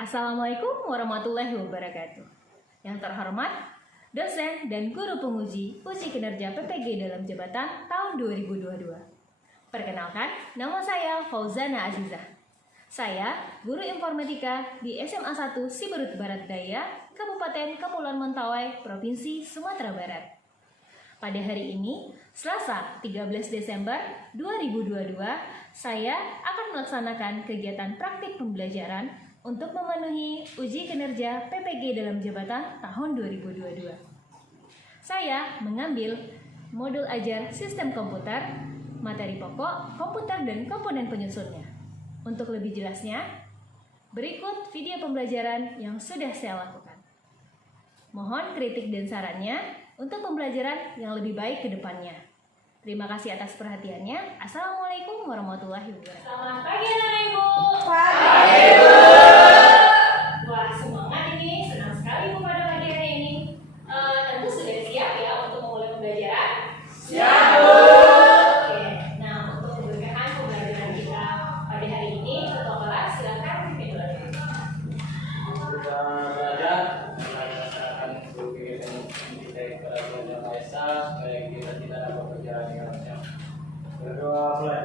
Assalamualaikum warahmatullahi wabarakatuh. Yang terhormat, dosen dan guru penguji uji kinerja PPG dalam jabatan tahun 2022. Perkenalkan, nama saya Fauzana Azizah. Saya guru informatika di SMA 1 Siberut Barat Daya, Kabupaten Kepulauan Mentawai, Provinsi Sumatera Barat. Pada hari ini, Selasa 13 Desember 2022, saya akan melaksanakan kegiatan praktik pembelajaran untuk memenuhi uji kinerja PPG dalam jabatan tahun 2022. Saya mengambil modul ajar sistem komputer, materi pokok, komputer, dan komponen penyusunnya. Untuk lebih jelasnya, berikut video pembelajaran yang sudah saya lakukan. Mohon kritik dan sarannya untuk pembelajaran yang lebih baik ke depannya. Terima kasih atas perhatiannya. Assalamualaikum warahmatullahi wabarakatuh. Selamat pagi anak ibu. Pagi. Wah, semangat ini, senang sekali ibu pada pagi hari ini. Tentu sudah siap ya untuk memulai pembelajaran? Siap bu. Oke, nah untuk memberkahan pembelajaran kita pada hari ini, ketua kelas silakan pimpin dulu. Kita belajar melaksanakan kegiatan kita kepada Tuhan Yang Maha Esa supaya kita tidak dapat berjalan dengan lancar. Berdoa mulai.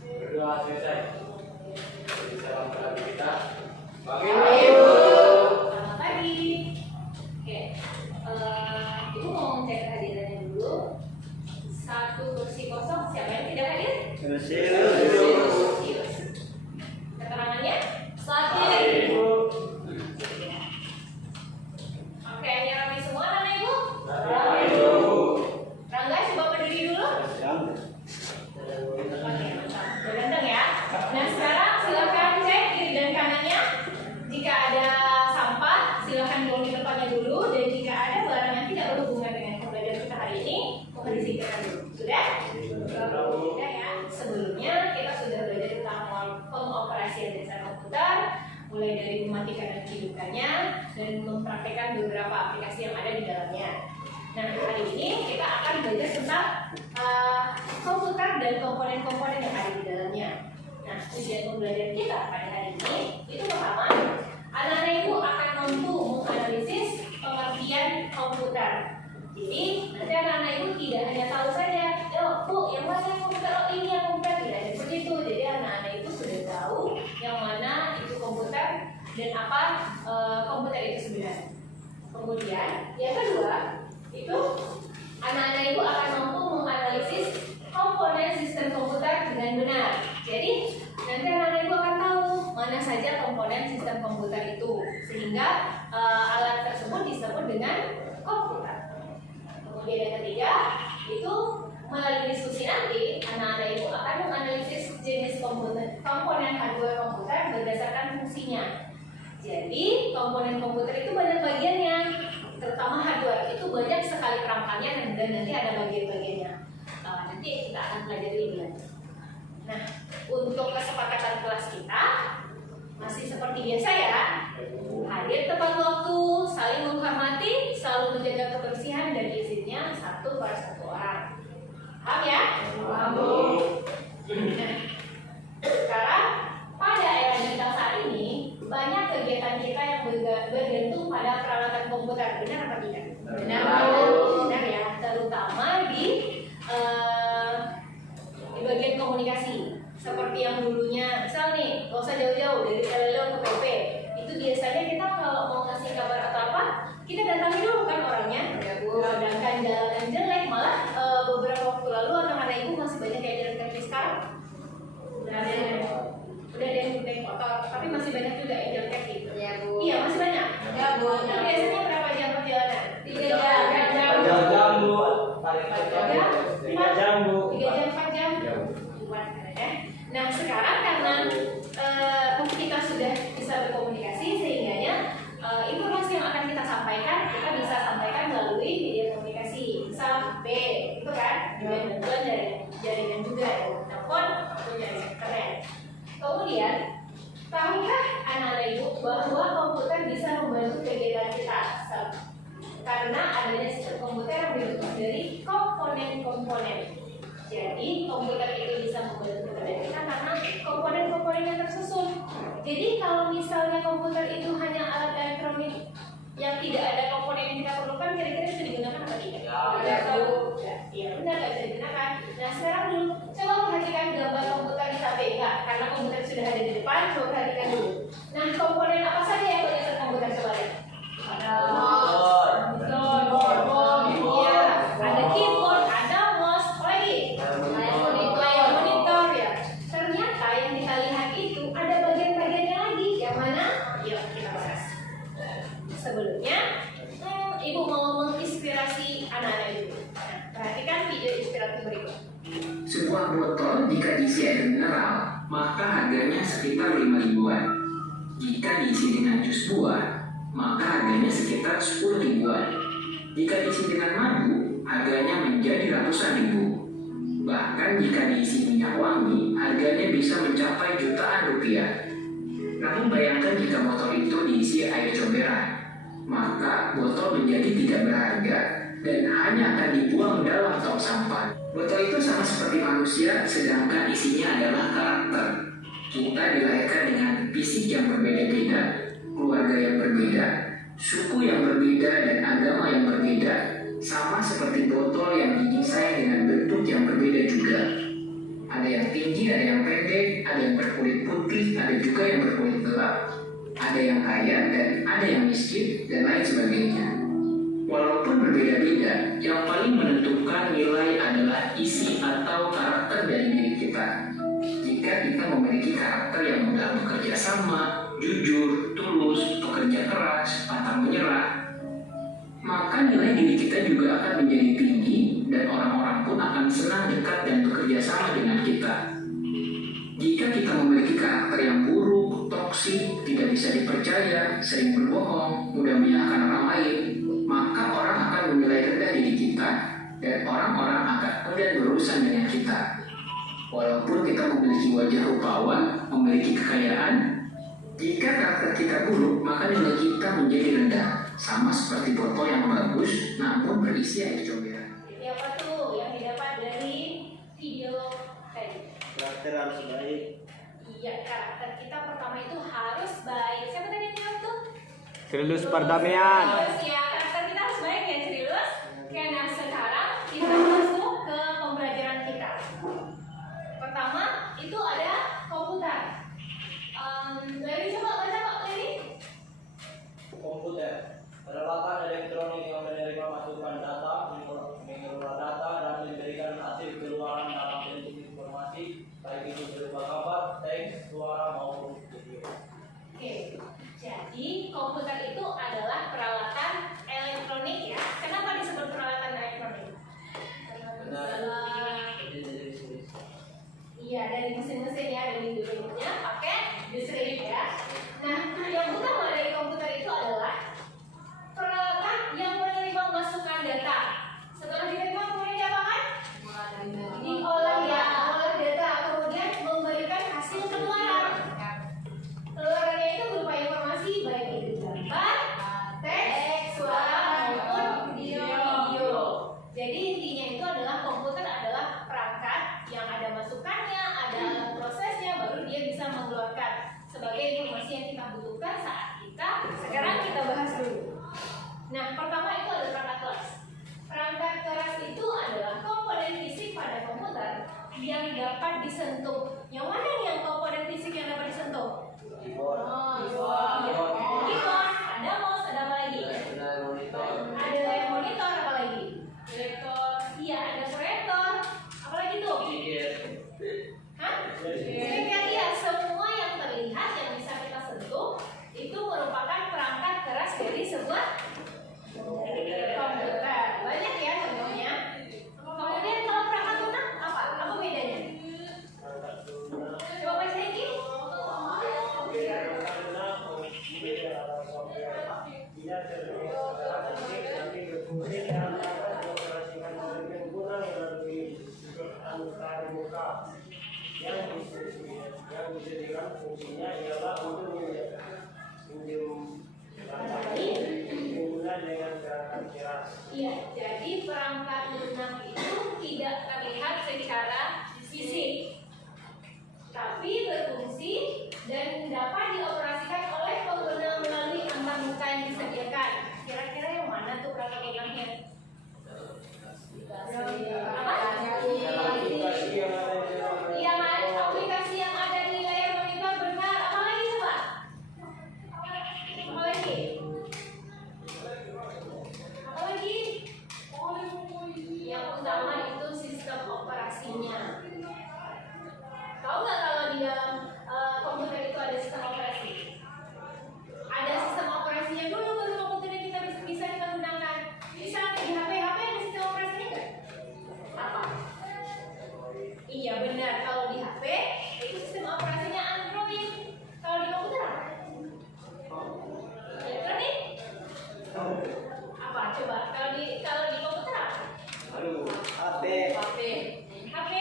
Berdoa selesai. Jadi salam kepada kita. Pagi ibu. Selamat pagi. Oke, ibu mau cek kehadirannya dulu. Satu kursi kosong, siapa yang tidak hadir? Kursi. Keterangannya? Selamat Ibu. Oke, ini rapi semua anak ibu? Ibu. Rangga coba berdiri dulu. Oke, mantap. Udah ganteng ya. Nah sekarang silakan cek kiri dan kanannya. Jika ada sampah, silakan buang di tempatnya dulu. Dan jika ada barang yang tidak berhubungan dengan pembelajaran kita hari ini, mohon disingkirkan dulu. Sudah? Sudah ya. Sebelumnya kita sudah belajar tentang pengoperasian dasar komputer, mulai dari mematikan dan menghidupkannya, dan mempraktekkan beberapa aplikasi yang ada di dalamnya. Nah, hari ini kita akan belajar tentang komputer dan komponen-komponen yang ada di dalamnya. Nah, tujuan pembelajaran kita pada hari ini itu pertama, anak-anak ibu akan mampu menganalisis pengertian komputer. Jadi, nanti anak-anak ibu tidak hanya tahu saja, bu, yang mana komputer, ini yang komputer, tidak seperti itu. Jadi, anak-anak ibu sudah tahu yang mana itu komputer dan apa komputer itu sebenarnya. Kemudian, yang kedua, itu anak-anak ibu akan mampu menganalisis komponen sistem komputer dengan benar. Jadi nanti anak-anak ibu akan tahu mana saja komponen sistem komputer itu, sehingga alat tersebut disebut dengan komputer. Kemudian yang ketiga, itu melalui diskusi nanti anak-anak ibu akan menganalisis jenis komponen hardware komputer berdasarkan fungsinya. Jadi komponen komputer itu banyak bagiannya, terutama hardware itu banyak sekali perangkatnya dan nanti ada bagian-bagiannya. Nanti kita akan pelajari lebih lanjut. Nah, untuk kesepakatan kelas kita masih seperti biasa ya, hadir tepat waktu, saling menghormati, selalu menjaga kebersihan dan izinnya satu per satu orang. Paham ya? Paham. Nah, sekarang pada era digital saat ini banyak kegiatan kita yang bergantung pada peralatan komputer, benar apa tidak? Benar ya, terutama di bagian komunikasi. Seperti yang dulunya, misal nih, gak usah jauh-jauh dari telepon ke PP. Itu biasanya kita kalau mau ngasih kabar atau apa, kita datangi dulu kan orangnya. Sedangkan jalanan jelek, malah beberapa waktu lalu anak-anak ibu masih banyak yang jalan kaki sekarang. Udah ada yang naik motor, tapi masih banyak juga yang jalan kaki. Iya bu. Iya masih banyak. Ya bu. Itu biasanya berapa jam perjalanan? 3 jam. 3 jam bu. 3 jam bu. 3 jam 4 jam. Nah sekarang karena kita sudah bisa berkomunikasi, sehingganya informasi yang akan kita sampaikan bisa sampaikan melalui media komunikasi. Misal B, itu kan dengan bantuan dari jaringan juga ya, telepon atau jaringan internet. Kemudian, tahukah anak-anak ibu bahwa komputer bisa membantu kegiatan kita? Karena adanya sistem komputer yang dibentuk dari komponen-komponen. Jadi komputer itu bisa membantu pekerjaan kita karena komponen-komponennya tersusun. Jadi kalau misalnya komputer itu hanya alat elektronik yang tidak ada komponen yang kita perlukan, kira-kira bisa digunakan atau tidak? Ya benar, nggak bisa digunakan. Nah sekarang dulu, coba perhatikan gambar komputer di KPK karena komputer sudah ada di depan. Coba perhatikan dulu. Nah komponen apa saja yang terlihat komputer coba lihat? Ada keyboard, ada mouse, apa lagi? Layar monitor ya. Ternyata yang kita lihat itu ada bagian-bagiannya lagi. Yang mana? Yuk kita bahas. Sebelumnya, Ibu mau menginspirasi anak-anak Ibu. Nah, perhatikan video inspiratif berikut. Sebuah botol jika diisi air mineral, maka harganya sekitar 5 ribuan. Jika diisi dengan jus buah, maka harganya sekitar 10 ribuan. Jika diisi dengan madu, harganya menjadi ratusan ribu. Bahkan jika diisi minyak wangi, harganya bisa mencapai jutaan rupiah. Namun bayangkan jika botol itu diisi air comberan, maka botol menjadi tidak berharga dan hanya akan dibuang dalam tong sampah. Botol itu sama seperti manusia, sedangkan isinya adalah karakter. Kita dilahirkan dengan fisik yang berbeda-beda, keluarga yang berbeda, suku yang berbeda, dan agama yang berbeda. Sama seperti botol yang didesain dengan bentuk yang berbeda juga. Ada yang tinggi, ada yang pendek, ada yang berkulit putih, ada juga yang berkulit gelap. Ada yang kaya dan ada yang miskin, dan lain sebagainya. Walaupun berbeda-beda, yang paling menentukan nilai adalah isi atau karakter dari diri kita. Jika kita memiliki karakter yang mudah bekerja sama, jujur, tulus, pekerja keras, pantang menyerah, maka nilai diri kita juga akan menjadi tinggi dan orang-orang pun akan senang dekat dan bekerja sama dengan kita. Jika kita memiliki karakter yang buruk, toksik, tidak bisa dipercaya, sering berbohong, mudah menyalahkan orang lain, maka orang akan menilai rendah diri kita dan orang-orang akan enggan berurusan dengan kita. Walaupun kita memiliki wajah rupawan, memiliki kekayaan, jika karakter kita buruk, maka nilai kita menjadi rendah, sama seperti botol yang bagus namun berisi air comberan. Jadi apa tuh yang didapat dari video tadi? Karakter harus baik. Iya, karakter kita pertama itu harus baik. Siapa tadi yang jawab tuh? Trilus Pardamian. Terus ya, karakter kita harus baik ya, Trilus. Oke, nah sekarang kita masuk ke pembelajaran kita. Pertama, itu ada komputer. Larry coba baca Pak Larry. Komputer peralatan elektronik yang menerima masukan data, mengelola data, dan memberikan hasil keluaran dalam bentuk informasi, baik itu berupa gambar, teks, suara maupun video. Oke, jadi komputer itu adalah peralatan elektronik ya. Kenapa disebut peralatan elektronik? Iya, dari mesin-mesin ya, dari dulunya pakai listrik ya. Nah, yang utama dari komputer itu adalah peralatan yang menerima masukan data. Setelah diterima kemudian diapakan? Diolah ya, olah data, kemudian memberikan hasil keluaran. Keluarannya itu berupa informasi baik itu gambar, teks, suara maupun video. Jadi intinya itu adalah komputer adalah perangkat yang ada masukannya, ada prosesnya, baru dia bisa mengeluarkan sebagai informasi yang kita butuhkan saat kita. Sekarang kita bahas dulu. Nah, pertama itu ada perangkat keras. Perangkat keras itu adalah komponen fisik pada komputer yang dapat disentuh. Yang mana yang komponen fisik yang dapat disentuh? Keyboard, ada mouse, ada apa lagi? Ada layar monitor, apa lagi? Iya, ada proyektor. Apa lagi tuh? Hah? Iya, semua yang terlihat yang bisa kita sentuh itu merupakan perangkat keras dari sebuah komputer. Banyak ya contohnya. Kemudian kalau perangkat lunak apa? Apa bedanya? Coba baca lagi. Yang dijadikan fungsinya ialah untuk dengan gerakan keras. Iya, jadi perangkat lunak itu tidak terlihat secara utama itu sistem operasinya. Tahu nggak kalau di dalam komputer itu ada sistem operasi? Ada sistem operasinya dulu baru komputernya kita bisa kita gunakan. Misalnya di HP ada sistem operasinya nggak? Apa? Iya benar, kalau di HP itu sistem operasinya Android. Kalau di komputer apa? Elektronik? Apa? Coba kalau di komputer apa? Aduh, HP. HP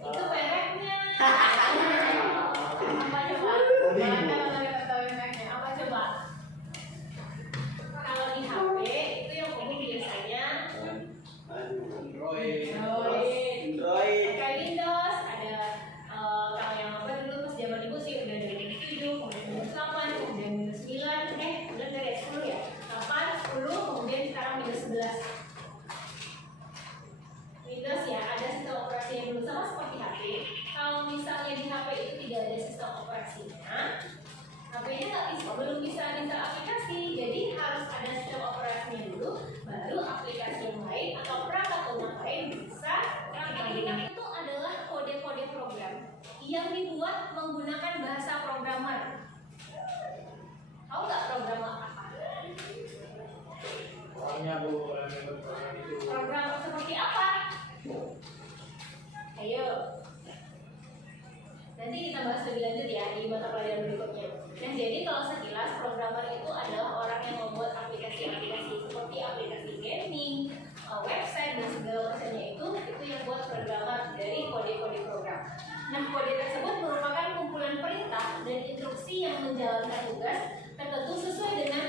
itu mereknya. Apa coba? Mana mereka tahu mereknya? Apa coba? Kalau di HP itu yang umum biasanya Android. kayak Windows ada kalau yang apa dulu pas zaman ibu sih udah dari Windows 7, kemudian Windows 8, kemudian Windows 9, kemudian dari 10 ya 8, 10, kemudian sekarang Windows 11. Windows ya ada sistem operasi yang dulu sama seperti HP. Kalau misalnya di HP itu tidak ada sistem operasinya, HP-nya belum bisa install aplikasi, jadi harus ada sistem operasinya dulu, baru aplikasi yang lain atau perangkat lunak lain bisa digunakan. Itu adalah kode-kode program yang dibuat menggunakan bahasa programmer. Tahu nggak program apa? Orangnya Bu, orang yang berprogram itu. Program seperti apa? Ayo. Nanti kita bahas lebih lanjut ya di mata pelajaran berikutnya. Nah, jadi kalau sekilas programmer itu adalah orang yang membuat aplikasi-aplikasi seperti aplikasi gaming, website dan segala macamnya itu yang buat programmer dari kode-kode program. Nah, kode tersebut merupakan kumpulan perintah dan instruksi yang menjalankan tugas tertentu sesuai dengan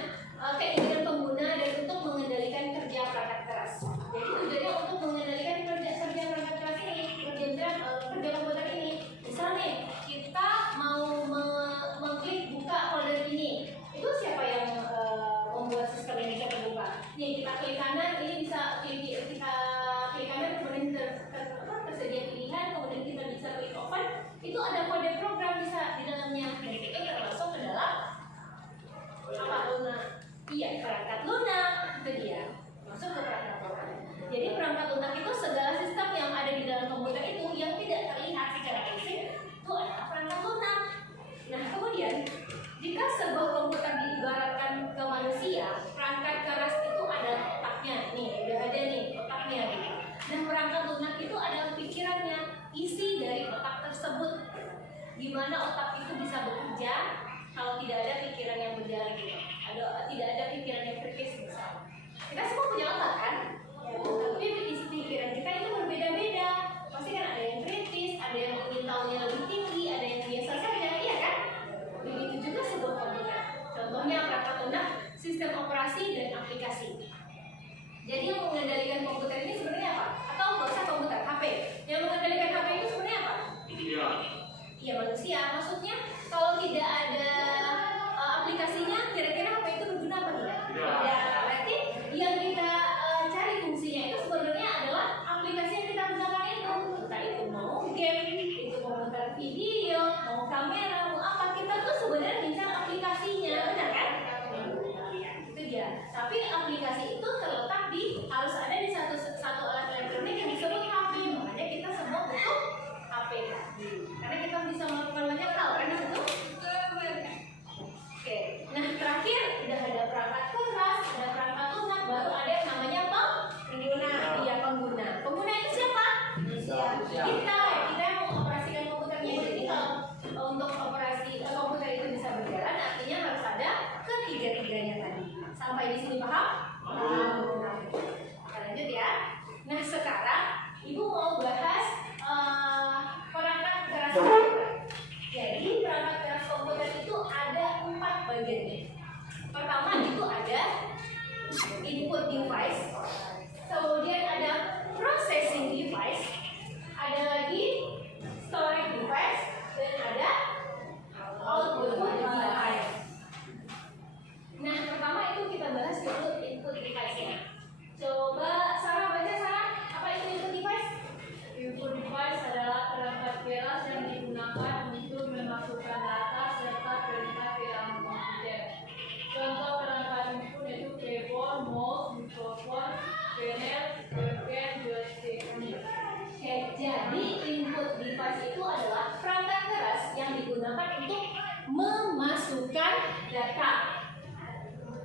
keinginan pengguna dan untuk mengendalikan kerja perangkat keras. Jadi tujuannya untuk mengendalikan kerja perangkat keras ini, kerja komputer ini. Misalnya kita mau mengklik buka folder ini, itu siapa yang membuat sistem ini bisa terbuka? Nih kita klik kanan, ini bisa kita klik kanan kemudian tersedia pilihan, kemudian kita bisa klik open. Itu ada kode program bisa di dalamnya, dan itu termasuk ke dalam apa lunak? Iya, perangkat lunak itu dia, masuk ke perangkat lunak. Jadi perangkat lunak itu segala sistem yang ada di dalam komputer itu yang tidak terlihat secara fisik itu adalah perangkat lunak. Nah kemudian jika sebuah komputer diibaratkan ke manusia, perangkat keras itu ada otaknya, nih udah ada nih otaknya. Gitu. Nah perangkat lunak itu adalah pikirannya, isi dari otak tersebut. Gimana otak itu bisa bekerja kalau tidak ada pikiran yang berjalan gitu. Tidak ada pikiran yang kritis misalnya. Kita semua punya otak kan? Ya, tapi isi pikiran kita itu berbeda-beda. Pasti kan ada yang kritis, ada yang ingin tahunya lebih tinggi, ada yang biasa saja, iya kan? Begitu juga sebuah komputer. Contohnya perangkat lunak, sistem operasi dan aplikasi. Jadi yang mengendalikan komputer ini sebenarnya apa? Atau nggak usah komputer, HP. Yang mengendalikan HP itu sebenarnya apa? Iya manusia. Maksudnya kalau tidak ada aplikasinya, kira-kira HP itu berguna apa tidak? Tidak. Berarti yang kita cari fungsinya itu sebenarnya adalah aplikasi yang kita gunakan itu. Entah itu mau game, itu mau muter video, mau kamera, mau apa, kita tuh sebenarnya bincang aplikasinya, benar kan? Itu dia. Tapi aplikasi itu terletak harus ada di satu alat elektronik yang disebut HP. Makanya kita semua butuh HP. Karena kita bisa melakukan banyak hal kan di situ. Oke. Nah terakhir udah ada perangkat keras, ada perangkat lunak, baru ada yang namanya pengguna. Iya pengguna. Pengguna itu siapa? Kita yang mengoperasikan komputernya. Jadi kalau untuk operasi komputer itu bisa berjalan, artinya harus ada ketiga-tiganya tadi. Sampai di sini paham? Kita lanjut ya. Nah sekarang ibu mau bahas perangkat keras komputer. Jadi perangkat keras komputer itu ada 4 bagiannya. Pertama itu ada input device, kemudian ada processing device, ada lagi data.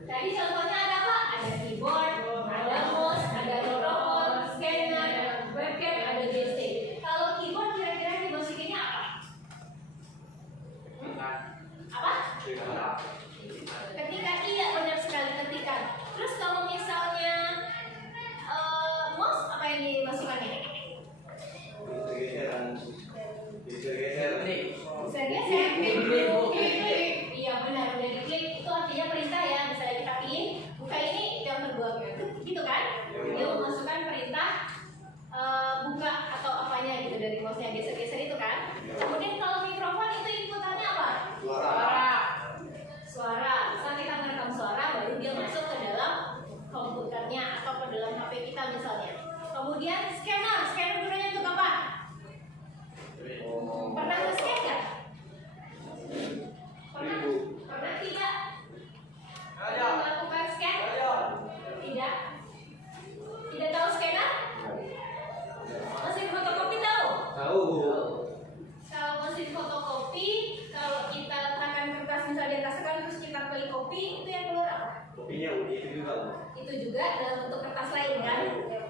Tadi contohnya ada apa? Ada keyboard, ada mouse, ada mikrofon, scanner, webcam, ada joystick. Kalau keyboard kira-kira dimasukinnya apa? Apa? Ketikan, iya benar sekali ketikan. Terus kalau misalnya mouse apa yang dimasukkannya? Bisa geser, klik. Iya benar, udah diklik itu artinya perintah ya. Misalnya kita pilih buka ini yang kedua gitu kan? Dia memasukkan perintah buka atau apanya gitu dari mouse yang geser-geser itu kan. Kemudian kalau mikrofon itu inputannya apa? Suara. Saat kita merekam suara baru dia masuk ke dalam komputernya atau ke dalam HP kita misalnya. Kemudian scanner gunanya untuk apa? Pernah nge-scan nggak? Pernah tidak? Pernah melakukan scan? Tidak. Tidak tahu scanner? Mesin fotokopi tahu? Kalau mesin fotokopi, kalau kita letakkan kertas misalnya di atas kan terus kita klik kopi, itu yang keluar apa? Itu juga dalam bentuk kertas lain kan?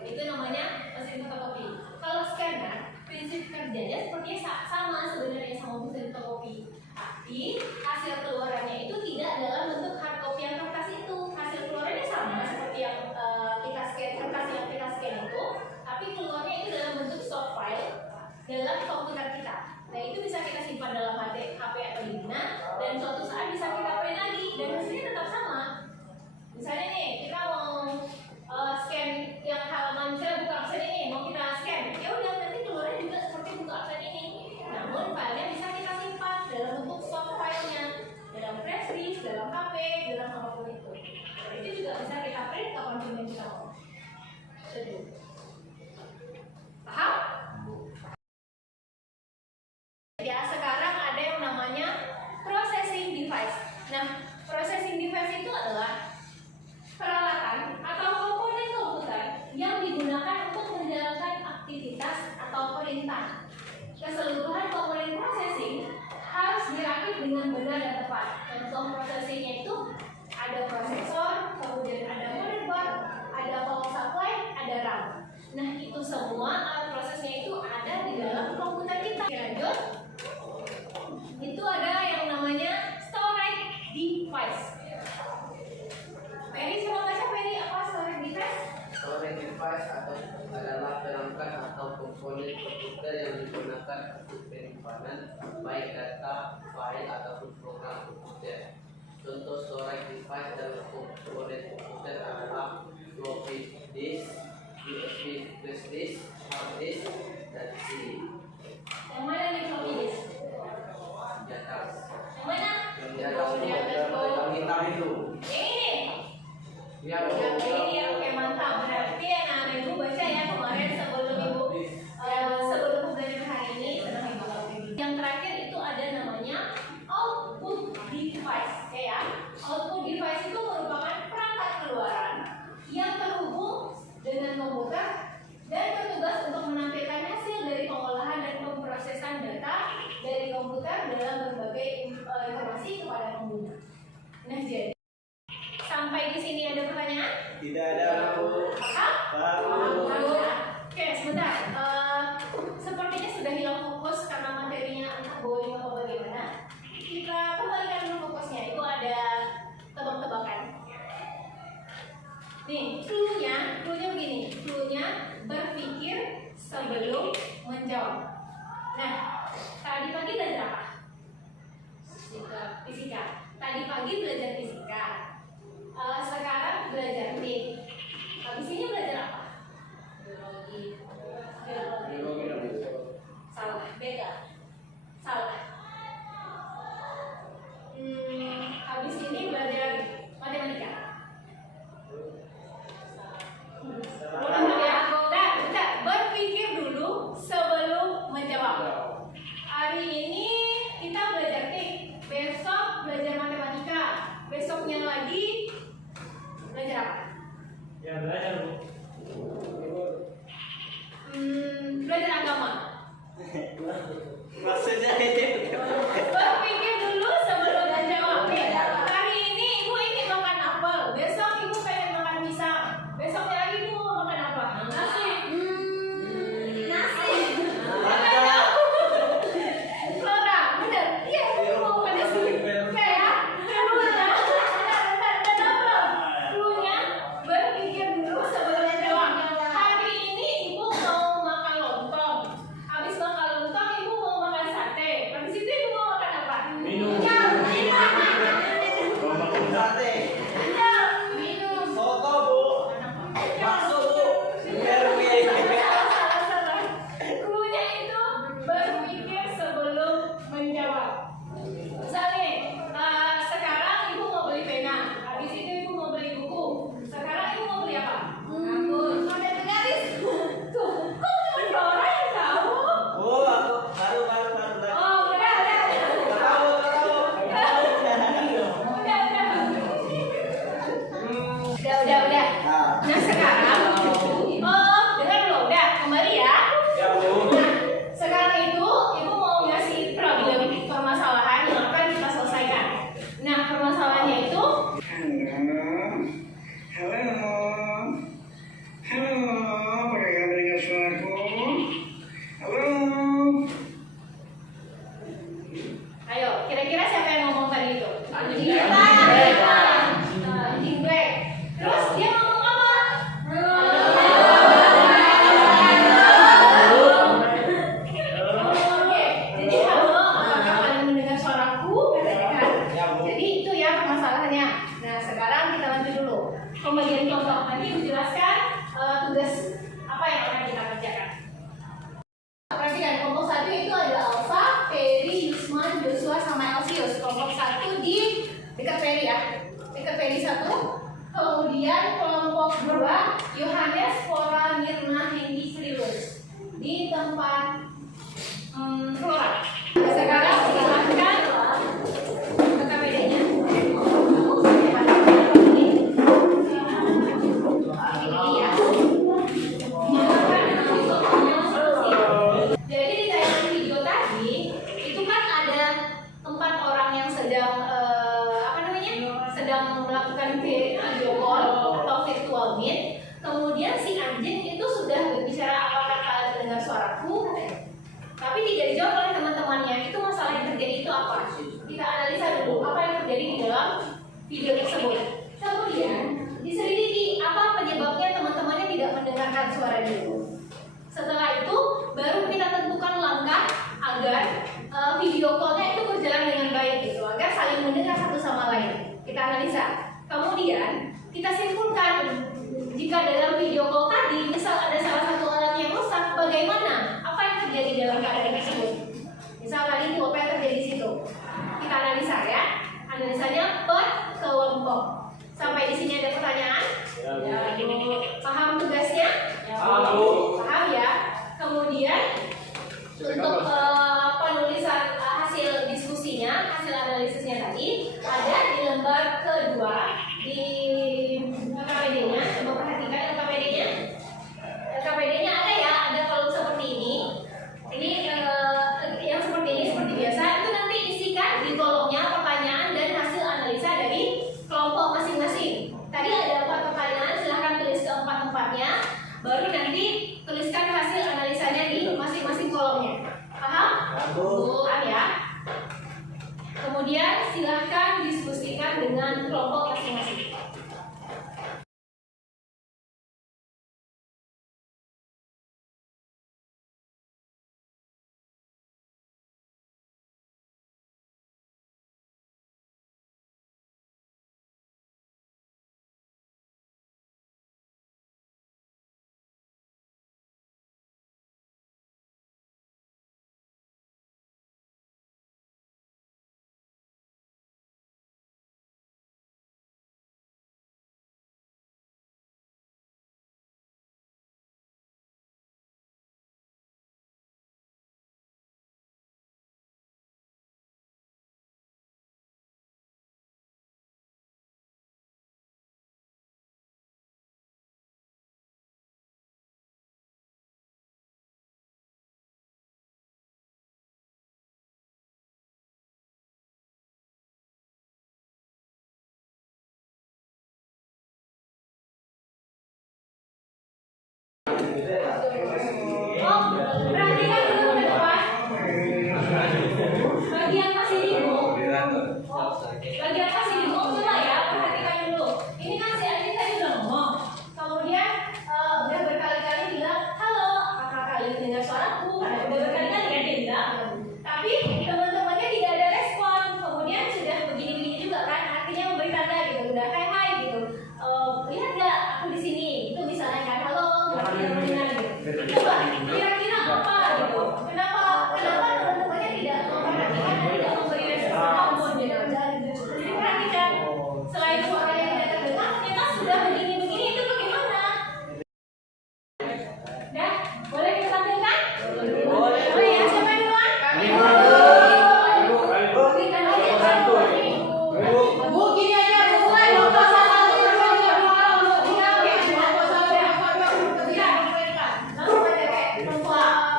Itu namanya mesin fotokopi. Kalau scanner, prinsip kerjanya sepertinya sama sebenarnya sama mesin fotokopi. Tapi hasil keluarannya itu tidak dalam bentuk hard copy yang kertas itu. Hasil keluarannya sama seperti yang kita scan kertas yang kita scan itu, tapi keluarnya itu dalam bentuk soft file dalam komputer kita. Nah itu bisa kita simpan dalam HP atau di mana, dan suatu saat bisa kita print lagi dan hasilnya tetap sama. Misalnya nih kita mau scan yang halaman misalnya buka absen ini mau kita scan, ya udah nanti keluarnya juga seperti buka absen ini. Namun filenya bisa kita simpan dalam bentuk soft filenya, dalam flash disk, dalam HP, dalam apapun itu. Itu juga bisa kita print kapanpun yang kita mau. Paham? Ya sekarang ada yang namanya processing device. Nah, processing device itu adalah peralatan atau komponen komputer yang digunakan untuk menjalankan aktivitas atau perintah. Keseluruhan komponen processing harus dirakit dengan benar dan tepat. Contoh processingnya itu ada prosesor, kemudian ada motherboard, ada power supply, ada RAM. Nah itu semua alat prosesnya itu ada di dalam komputer kita. Lanjut, itu ada yang namanya storage device. Ferry coba baca Ferry apa storage device? Storage device adalah perangkat atau komponen komputer yang digunakan untuk penyimpanan baik data, file ataupun program komputer. Contoh storage device dalam komponen komputer adalah floppy disk, USB flash disk, hard disk, dan CD. Yang mana nih floppy disk? Di atas. Yang mana? Yang di atas itu, yang hitam itu. Ini. Ya, Ini ya, oke mantap. Berarti anak-anak ibu baca ya kemarin sebelum ibu sebelum belajar hari ini senang ibu. Yang terakhir itu ada namanya output device, ya. Output device itu merupakan perangkat keluaran yang terhubung dengan komputer dan bertugas untuk menampilkan hasil dari pengolahan dan pemrosesan data dari komputer dalam berbagai informasi kepada pengguna. Nah jadi sampai di sini ada pertanyaan? Tidak ada, Bu. Paham? Oke, sebentar. Sepertinya sudah hilang fokus karena materinya entah boring atau bagaimana. Kita kembalikan dulu fokusnya. Itu ada tebak-tebakan. Nih, clue-nya begini. Clue-nya berpikir sebelum menjawab. Nah, tadi pagi belajar apa? Fisika. Tadi pagi belajar fisika. Sekarang belajar TIK. Habis ini belajar apa? Biologi. Salah, beda. Salah. Habis ini belajar matematika. Ulang ya. Bentar. Berpikir dulu sebelum menjawab. Hari ini kita belajar TIK. Besok belajar matematika. Besoknya lagi belajar apa? Ya belajar, Bu. Belajar agama. Maksudnya itu. Berpikir dulu sebelum menjawab. Hari Ya, Bu. Nah, sekarang itu ibu mau ngasih problem permasalahan yang akan kita selesaikan. Nah, permasalahannya itu Halo, apakah mendengar suaraku? Halo. ayo, kira-kira siapa yang ngomong tadi itu? Anjing Kita. Black. Anjing Black. Terus dia ngomong apa? Oke, jadi halo, apakah kalian mendengar suaraku? Katanya kan. Jadi itu ya permasalahannya. Nah, sekarang kita lanjut dulu. Pembagian kelompok nanti menjelaskan tugas apa yang akan kita kerjakan. Perhatikan, kelompok 1 itu ada Alfa, Peri, Yusman, Joshua, sama Elsius. Kelompok 1 di dekat Peri ya. Dekat Peri 1. Kemudian kelompok 2, Yohanes, Pora, Mirna, Hendy, Srilus. Di tempat Flora. Sekarang silahkan ke KPD-nya. Ini ya. Jadi di tayangan video tadi itu kan ada 4 orang yang sedang sedang melakukan video call atau virtual meet. Kemudian si anjing itu sudah berbicara, apakah kalian mendengar suaraku? Tapi tidak dijawab oleh teman-temannya. Itu masalah yang terjadi itu apa? Kita analisa dulu apa yang terjadi di dalam video tersebut. Kemudian diselidiki apa penyebabnya teman-temannya tidak mendengarkan suara dia. Setelah itu baru kita tentukan langkah agar video call-nya itu berjalan dengan baik gitu, agar saling mendengar satu sama lain. Kita analisa. Kemudian kita simpulkan jika dalam video call tadi misal ada salah satu alat yang rusak, bagaimana? Apa yang terjadi dalam keadaan tersebut? Misal tadi itu apa yang terjadi di situ? Kita analisa ya. Analisanya per kelompok. Sampai di sini ada pertanyaan? Ya, paham tugasnya? Paham, Bu. Paham ya. Kemudian untuk penulisan hasil diskusinya, hasil analisisnya tadi ada di lembar kedua di LKPD-nya. Coba perhatikan LKPD-nya. LKPD-nya ada ya, ada kolom seperti ini. Ini yang seperti ini seperti biasa. Itu nanti isikan di kolomnya pertanyaan dan hasil analisa dari kelompok masing-masing. Tadi ada 4 pertanyaan, silahkan tulis ke 4-4-nya. Baru nanti tuliskan hasil analisanya di masing-masing kolomnya. Paham? Paham ya. Kemudian silahkan diskusikan dengan kelompok masing-masing. Oh, perhatikan dulu ke depan. Bagian masih bingung. Bagian masih bingung coba ya, perhatikan dulu. Ini kan si Adi tadi udah ngomong. Kemudian udah berkali-kali bilang, halo, apakah kalian mendengar suaraku? Udah berkali-kali kan dia bilang. Tapi teman-temannya tidak ada respon. Kemudian sudah begini-begini juga kan, artinya memberi tanda gitu, udah kayak hai gitu. Lihat nggak aku di sini? Itu misalnya kan, halo, tidak mendengar gitu. Coba kira-kira apa gitu? Kenapa teman-temannya tidak memperhatikan dan tidak memberi respon apapun gitu? Jadi perhatikan, selain suaranya tidak terdengar, ternyata sudah begini-begini itu bagaimana? Dah, boleh kita tampilkan? Boleh ya, siapa yang duluan? Kami kita aja satu. Bu, gini aja, mulai bapak satu. Langsung aja kayak perempuan.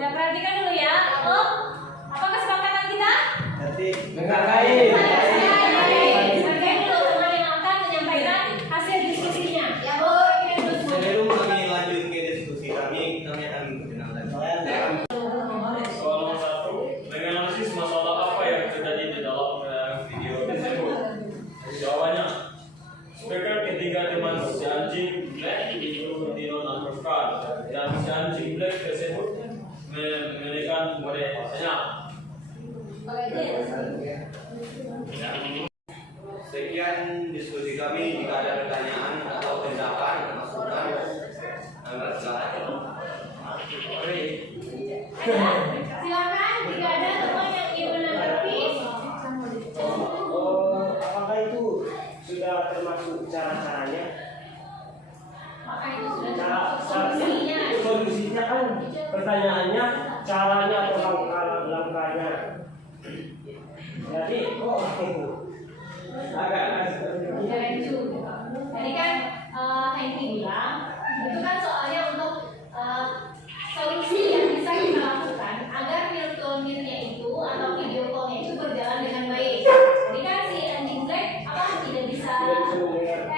Udah perhatikan dulu ya. Oh, apa kesepakatan kita? Menghargai. Hargai dulu teman yang akan menyampaikan hasil diskusinya. Ya, boleh terus. Sebelum kami lanjut ke diskusi kami akan memperkenalkan kalian. Soal nomor 1, menganalisis masalah apa yang terjadi di dalam video tersebut. Jawabannya, speaker ketiga teman si anjing black itu dinonaktifkan dan si anjing black tersebut menekan pada pasannya. Sekian diskusi kami. Jika ada pertanyaan atau pendapat, masukan, silakan. Silakan jika ada teman yang ingin menanggapi. Apakah itu sudah termasuk cara-caranya? Maka itu sudah Cara solusinya. solusinya kan pertanyaannya caranya atau langkahnya. Jadi agak Jangan juga. Tadi kan Henry bilang itu kan soalnya untuk solusi yang bisa kita lakukan agar filmnya itu atau video callnya itu berjalan dengan baik. Jadi kan si anjing black tidak bisa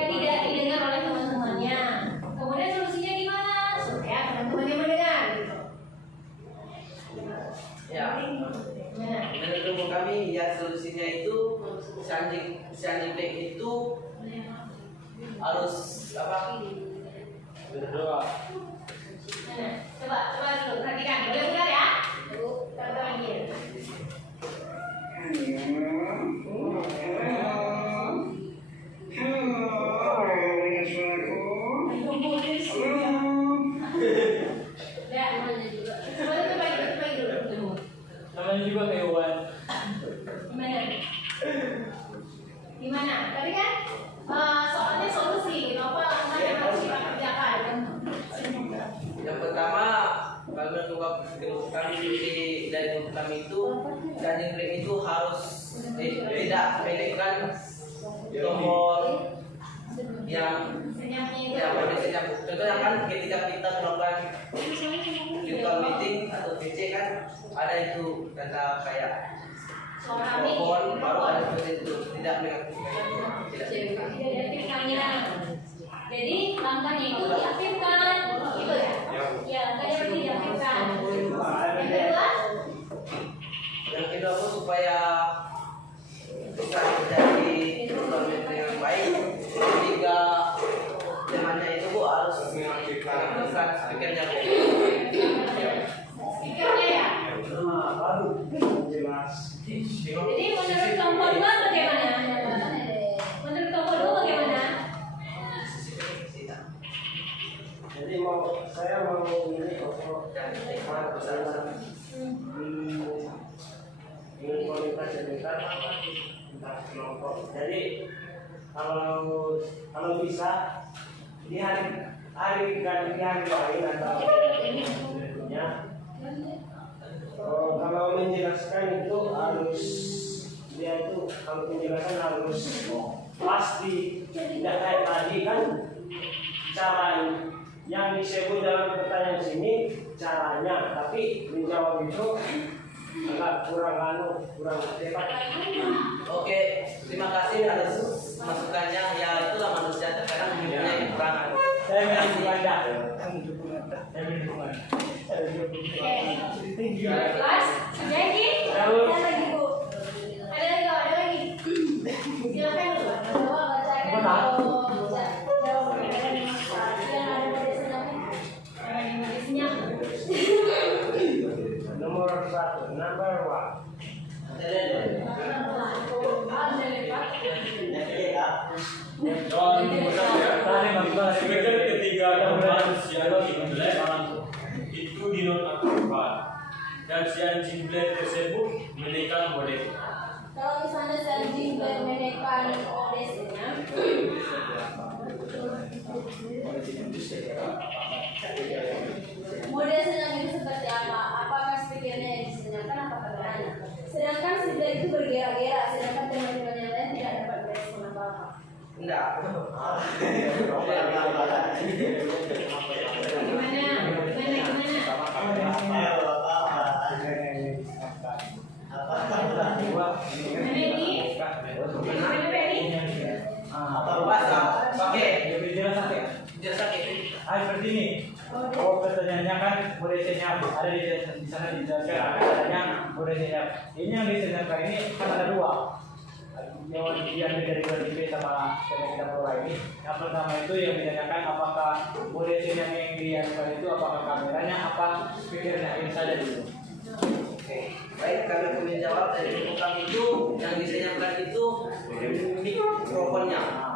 tidak didengar oleh teman-temannya. Kemudian solusinya gimana? Supaya teman-temannya mendengar gitu. Ya. Gimana? Menurut kami ya solusinya itu si anjing black itu harus apa? Berdoa. Nah, coba dulu perhatikan. Boleh benar ya? Teman-teman dia. Ya, namanya juga. Coba dulu. Namanya juga hewan. Gimana? Tadi kan soalnya solusi, apa langkah yang harus kita kerjakan? Yang pertama, kalau menurut kami dari grup kami itu anjing black itu harus tidak menekan tombol yang Senyapnya itu. ya biasanya contohnya kan ketika kita melakukan virtual meeting atau VC kan ada itu data kayak Suara telepon baru ada mic. seperti itu tidak mengaktifkan tidak Tidak diaktifkannya. Jadi langkahnya itu diaktifkan, gitu ya? Ya, langkahnya itu diaktifkan. Yang kedua, yang kedua pun supaya bisa terjadi virtual meeting yang baik ketiga temannya itu Bu harus mengaktifkan speakernya Bu. speakernya ya. baru jelas. Jadi menurut tombol 2 bagaimana? Menurut tombol 2 bagaimana? Jadi saya mau ini untuk ingin komunitas sebentar tentang kelompok. Jadi kalau bisa di hari ganti hari lain atau berikutnya. Kalau menjelaskan itu harus dia itu kalau penjelasan harus pasti tidak kayak tadi kan cara yang disebut dalam pertanyaan sini caranya, tapi menjawab itu agak kurang tepat. Oke, terima kasih atas masukannya. Ya itulah manusia terkadang mempunyai kekurangan. Saya mendukung Anda. Kelas, jadi ada lagi Bu. Ada lagi. Silakan dulu. Bacakan jawaban yang ada pada senyap. Nomor 1, number 1. Speaker ketiga teman si anjing black itu dinonaktifkan dan si anjing black tersebut menekan modem. Kalau misalnya si anjing menekan ODS-nya, mode senang itu seperti apa? Apakah speakernya yang disenyapkan apa kedengarannya? Sedangkan si black itu bergera-gera, sedangkan teman-teman yang lain tidak dapat merespon apa-apa. Enggak. Gimana? Ini Mana Ferry? Atau bahasa pakai Jelas sakit. dia sakit. Seperti ini. Oh, pertanyaannya kan boleh senyap. Ada di sana dijelaskan. Katanya boleh senyap. Ini yang disenyapkan ini kan ada dua. Yang dari DP sama kita peroleh ini. Yang pertama itu yang ditanyakan apakah boleh senyap yang dianukan itu apakah kameranya apa speakernya ini saja dulu. Oke, baik kami akan menjawab dari buku kami itu yang disenyapkan itu mikrofonnya.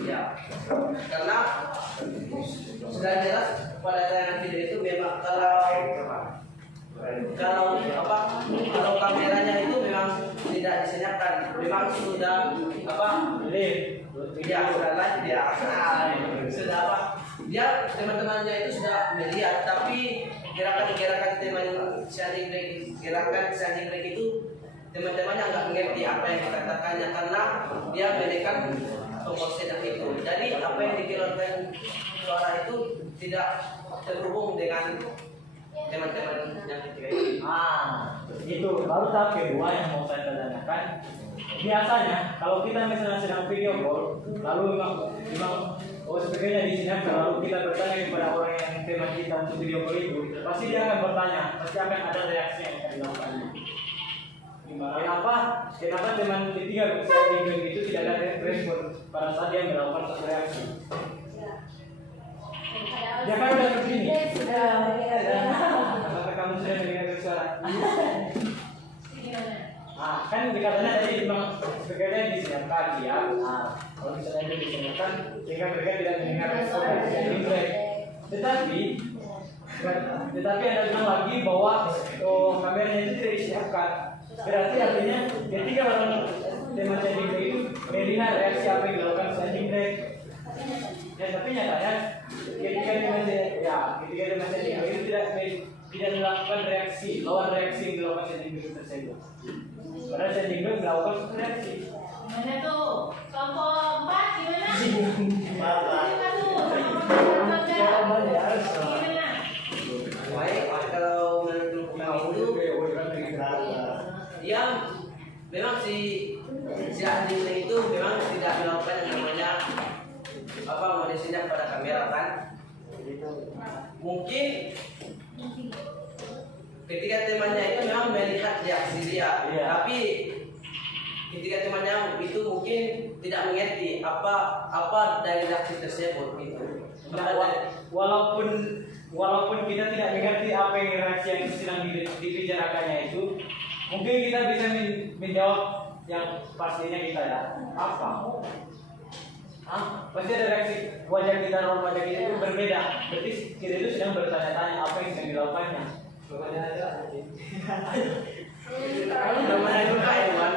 Ya, karena sudah jelas pada tayangan video itu memang kalau kameranya itu memang tidak disenyapkan, memang sudah Live. ya sudah live dia sudah dia teman-temannya itu sudah melihat, tapi gerakan-gerakan teman standing break itu teman-temannya nggak mengerti apa yang kita katakannya karena dia menekan tombol senyap itu. Jadi apa yang dikeluarkan suara itu tidak terhubung dengan teman-teman yang ketiga ini. Itu baru tahap kedua yang mau saya tanyakan. Biasanya kalau kita misalnya sedang video call, lalu memang speakernya di sini, lalu kita bertanya kepada orang yang teman kita untuk video call itu, pasti dia akan bertanya, pasti akan ada reaksi yang akan dilakukan. Kenapa teman ketiga itu tidak ada respon pada saat dia melakukan satu reaksi? Dia kan udah begini. Apakah kamu sudah mendengar suara? Kan dikatakan tadi memang speakernya disiapkan ya. Kalau misalnya itu disiapkan, sehingga mereka tidak mendengar respon dari break. Tetapi ada bilang lagi bahwa kameranya itu tidak disiapkan. Berarti artinya ketika orang teman standing break itu melihat reaksi apa yang dilakukan standing break. Ya tapi nyatanya ketika teman standing break itu tidak melakukan reaksi, lawan reaksi yang dilakukan standing break tersebut. Padahal standing break melakukan reaksi. Mana tuh? Kelompok 4 gimana? Gimana? Baik, kalau menurut kami itu yang memang si ahli itu memang tidak melakukan yang namanya monitoring pada kamera kan. Mungkin ketika temannya itu memang melihat reaksi dia, tapi ketika temannya itu mungkin tidak mengerti apa dari reaksi tersebut itu. Walaupun kita tidak mengerti apa yang reaksi yang sedang dibicarakannya itu, mungkin kita bisa menjawab yang pastinya kita ya. Apa? Pasti ada reaksi wajah kita, raut wajah kita itu berbeda. Berarti kita itu sedang bertanya-tanya apa yang sedang dilakukannya. Namanya juga hewan.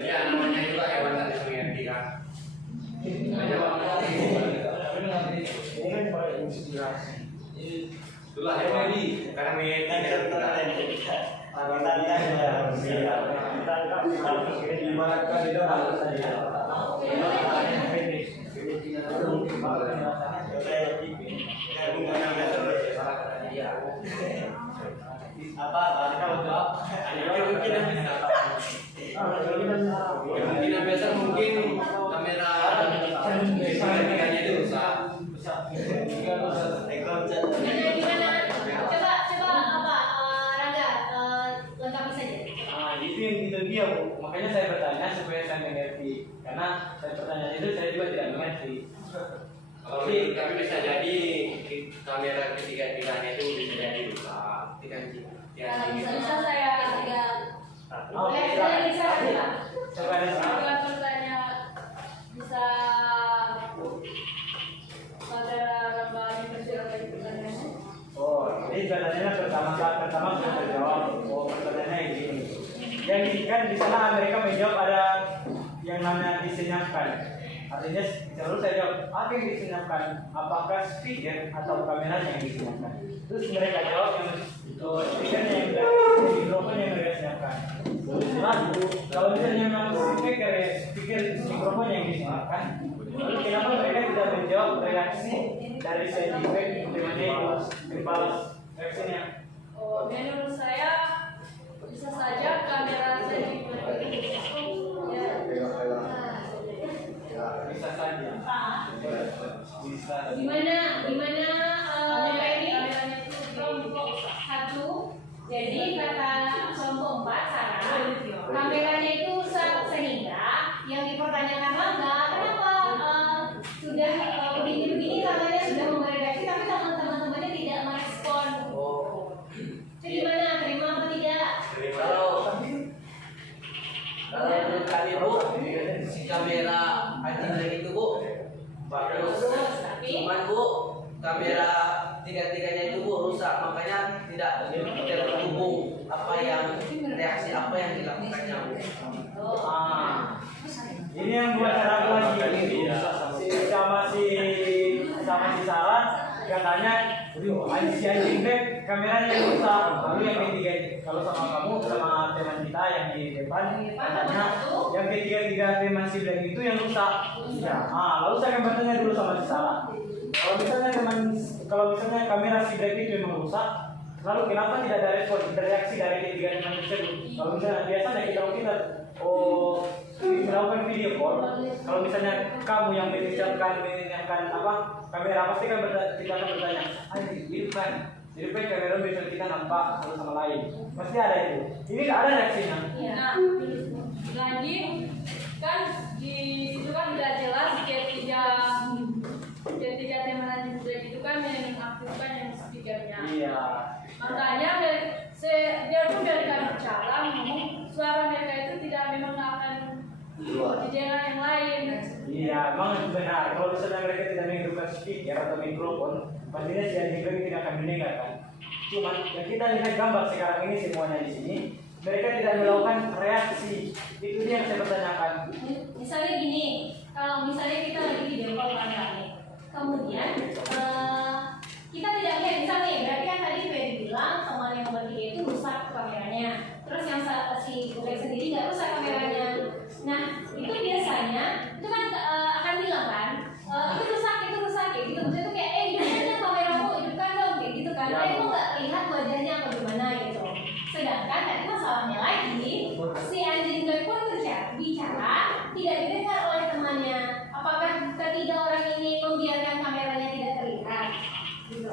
Ya namanya juga hewan tadi mengerti kan. Itulah hewan karena mengerti kita. Kemungkinan besar mungkin kamera tiganya itu rusak. Gimana? Coba Rangga lengkapi saja. Itu yang itu dia Bu. Makanya saya bertanya supaya saya mengerti. Karena saya bertanya itu saya juga tidak mengerti. Kalau menurut kami bisa jadi kamera ketiga-tiganya itu bisa jadi rusak. Bisa saya bisa pertanyaan bisa Jadi pertanyaannya pertama sudah terjawab. Pertanyaannya ini. Yang kan di sana Amerika menjawab ada yang namanya disenyapkan. Artinya selalu saya jawab apa yang disenyapkan? Apakah speaker atau kameranya yang disenyapkan? Terus mereka jawab yang speakernya yang mikrofon yang mereka senyapkan. Lalu kalau misalnya memang speaker mikrofon yang disenyapkan, lalu kenapa mereka tidak menjawab reaksi dari feedback temannya itu dibalas reaksinya? Menurut saya ketiga-tiganya itu Bu rusak, makanya tidak terhubung reaksi apa yang dilakukannya Bu. Ini yang buat ragu lagi. Sama si Sarah katanya, si anjing dek kameranya yang rusak. Lalu yang ketiga, kalau sama kamu sama teman kita yang di depan, katanya yang ketiga teman si Black itu yang rusak. Ya, lalu saya akan bertanya dulu sama si Sarah. Kalau misalnya kamera si Black itu memang rusak, lalu kenapa tidak ada respon, reaksi dari ketiga teman tersebut? Kalau misalnya biasanya kita melakukan video call, kalau misalnya kamu yang menyiapkan apa kamera, pasti kan kita akan bertanya, hidupkan kamera biar kita nampak satu sama lain, pasti ada itu. Ini tidak ada reaksinya. Nah, lagi kan di situ kan tidak jelas ketiga teman anjing itu kan mengaktifkan yang speakernya. Iya. Makanya biarpun dari kami bicara ngomong, suara mereka itu memang akan didengar yang lain. Iya, memang benar. Kalau misalnya mereka tidak menghidupkan speaker atau mikrofon, pastinya si anjing lagi tidak akan mendengarkan. Cuma yang kita lihat gambar sekarang ini semuanya di sini, mereka tidak melakukan reaksi. Itu dia yang saya pertanyakan. Misalnya gini, kalau misalnya kita lagi video call rame, kemudian kita tidak lihat, misalnya berarti kan tadi Ferry bilang teman yang bertiga itu rusak kameranya, terus yang si Greg sendiri nggak rusak kameranya. Nah itu biasanya itu kan akan bilang kan itu rusak gitu, itu kayak gimana kameramu hidupkan dong kayak gitu kan, itu nggak lihat wajahnya apa gimana gitu. Sedangkan tadi masalahnya lagi si anjing Greg pun bicara tidak didengar oleh temannya. Apakah ketiga orang ini membiarkan kameranya tidak terlihat? Gitu.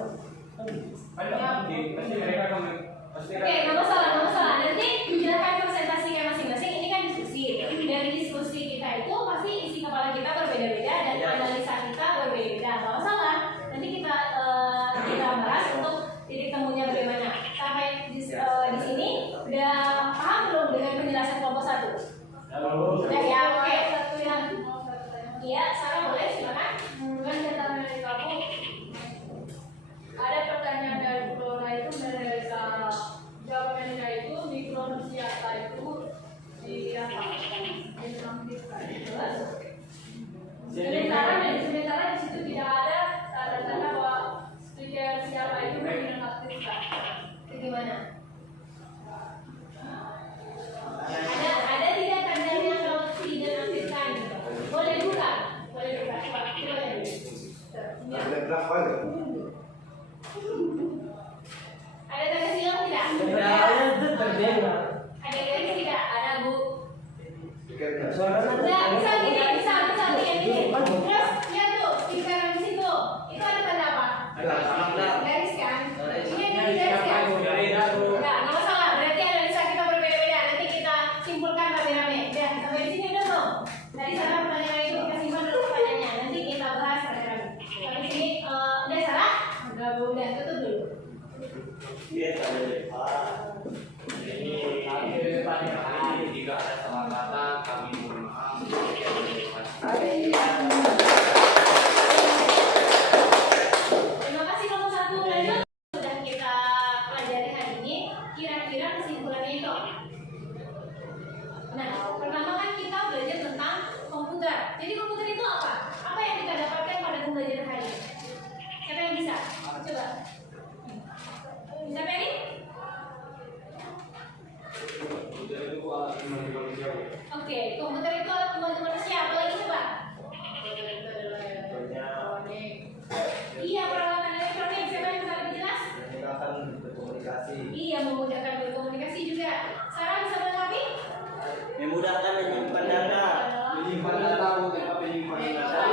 Pasti mereka akan nggak masalah. Nanti silakan presentasikan masing-masing. Ini kan diskusi. Dari diskusi kita itu pasti isi kepala kita berbeda-beda dan analisa kita berbeda. Nggak masalah. Nanti kita bahas untuk titik temunya bagaimana. Sampai di sini udah paham belum dengan penjelasan kelompok 1? Ya, oke. Iya, Sarah boleh silakan. Kan data dari kamu. Ada pertanyaan dari Flora itu jawaban mereka itu mikronesiata itu di apa? Sementara di situ tidak ada tanda-tanda bahwa speaker siapa itu menonaktifkan. Itu gimana? Ada tidak tandanya kalau tidak aktifkan? Boleh buka. Coba lihat. Ada tanda silang tidak? Ada garis tidak? Ada Bu. Nah, misal gini. Terus lihat tuh, speaker di situ. Itu ada tanda apa? Garis kan? Ini garis kan? Nggak masalah. Berarti analisa kita berbeda-beda. Nanti kita simpulkan rame-rame. Ya, sampai di sini udah belum? Tadi Sarah pertanyaan itu kita simpan dulu pertanyaannya. Nanti kita bahas rame-rame. Sampai di sini, udah Sarah? Udah tutup dulu. Iya, Jika ada salah kata, kami mohon maaf. Terima kasih kelompok 1 lanjut. Sudah kita pelajari hari ini. Kira-kira kesimpulannya itu. Nah, pertama kan kita belajar tentang komputer. Jadi komputer itu apa? Apa yang kita dapatkan pada pembelajaran hari ini? Siapa yang bisa? Coba. Bisa Ferry? Oke, komputer itu alat pembantu manusia. Apa lagi coba? Iya, peralatan elektronik. Siapa yang bisa lebih jelas? memudahkan berkomunikasi. Iya, memudahkan berkomunikasi juga. Sarah bisa melengkapi? Memudahkan menyimpan data. Menyimpan data bukan apa menyimpan data.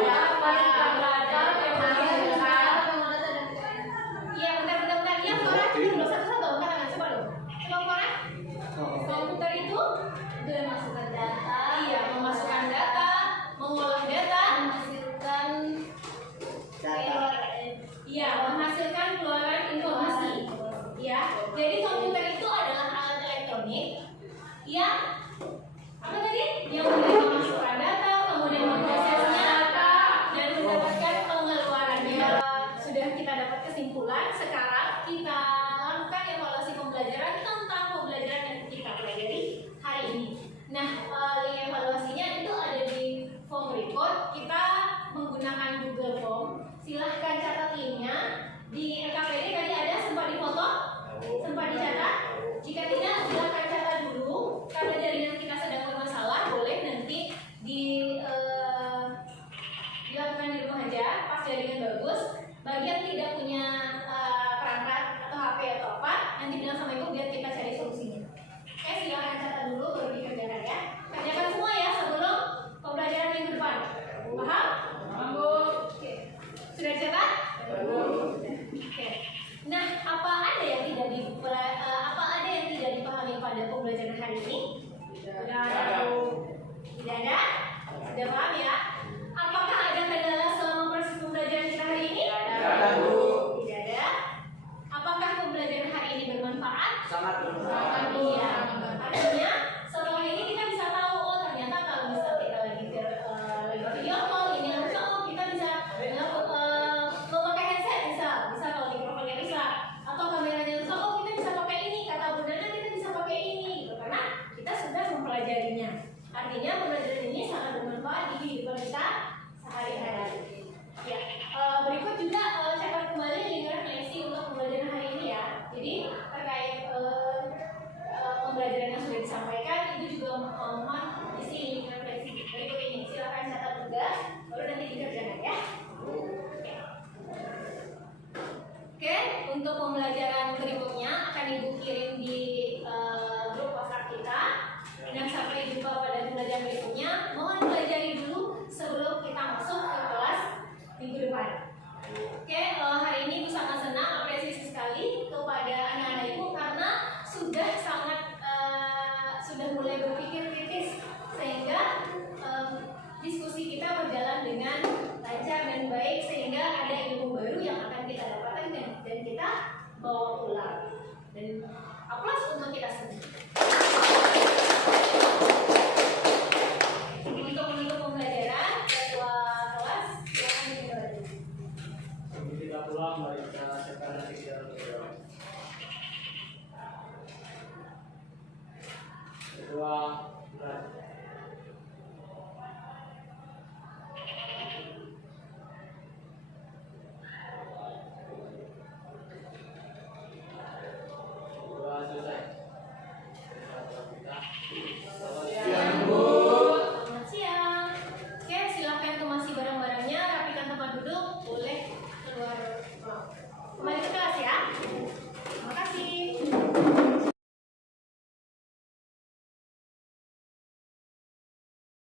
Iya, bentar. Iya, Flora, dulu satu-satu. Katakan, coba dulu. Coba Flora. Komputer itu memasukkan data. Iya, memasukkan data, mengolah data, menghasilkan iya, menghasilkan keluaran informasi. Ya, jadi komputer itu adalah alat elektronik yang apa tadi? kita lakukan evaluasi pembelajaran tentang pembelajaran yang kita pelajari hari ini. Nah, link evaluasinya itu ada di form record. Kita menggunakan Google Form. Silahkan catat linknya. Di KPD tadi ada sempat difoto, sempat dicatat. Jika tidak, silahkan catat dulu. Karena jaringan kita sedang bermasalah, boleh nanti dilakukan di rumah aja pas jaringan bagus. Bagi yang tidak punya perangkat atau HP atau apa, nanti bilang sama ibu biar kita cari solusinya. Oke, silahkan catat dulu baru dikerjakan ya. Kerjakan semua ya sebelum pembelajaran minggu depan. Paham? Oke. Sudah dicatat? Oke. Nah, apa ada yang tidak dipahami pada pembelajaran hari ini? Tidak ada. Sudah paham ya? Apakah ada kendala selama proses pembelajaran kita hari ini? Tidak ada. Apakah pembelajaran hari ini bermanfaat? Sangat bermanfaat. Iya. Artinya setelah ini kita bisa tahu, oh ternyata kalau misal kita lagi video call ini harusnya kita bisa memakai headset bisa kalau mikrofonnya bisa, atau kameranya bisa, kita bisa pakai ini, kata bundanya kita bisa pakai ini gitu, karena kita sudah mempelajarinya. Artinya pembelajaran ini sangat bermanfaat di kehidupan kita sehari-hari. Ya, berikut juga catat kembali link refleksi untuk pembelajaran hari ini ya. Jadi terkait pembelajaran yang sudah disampaikan, itu juga mohon isi link refleksi berikut ini. Silakan catat juga, baru nanti dikerjakan ya. Oke, untuk pembelajaran berikutnya akan ibu kirim di grup WhatsApp kita. Dan sampai jumpa pada pembelajaran berikutnya. Mohon pelajari dulu sebelum kita masuk ke kelas minggu depan. Oke, hari ini ibu sangat senang, apresiasi sekali kepada anak-anak ibu karena sudah mulai berpikir kritis sehingga diskusi kita berjalan dengan lancar dan baik sehingga ada ilmu baru yang akan kita dapatkan dan kita bawa pulang. Dan aplaus untuk kita sendiri. Untuk menutup pembelajaran, ketua kelas silakan dimulai. Sebelum kita pulang, mari kita siapkan nanti kita berdoa. Ketua,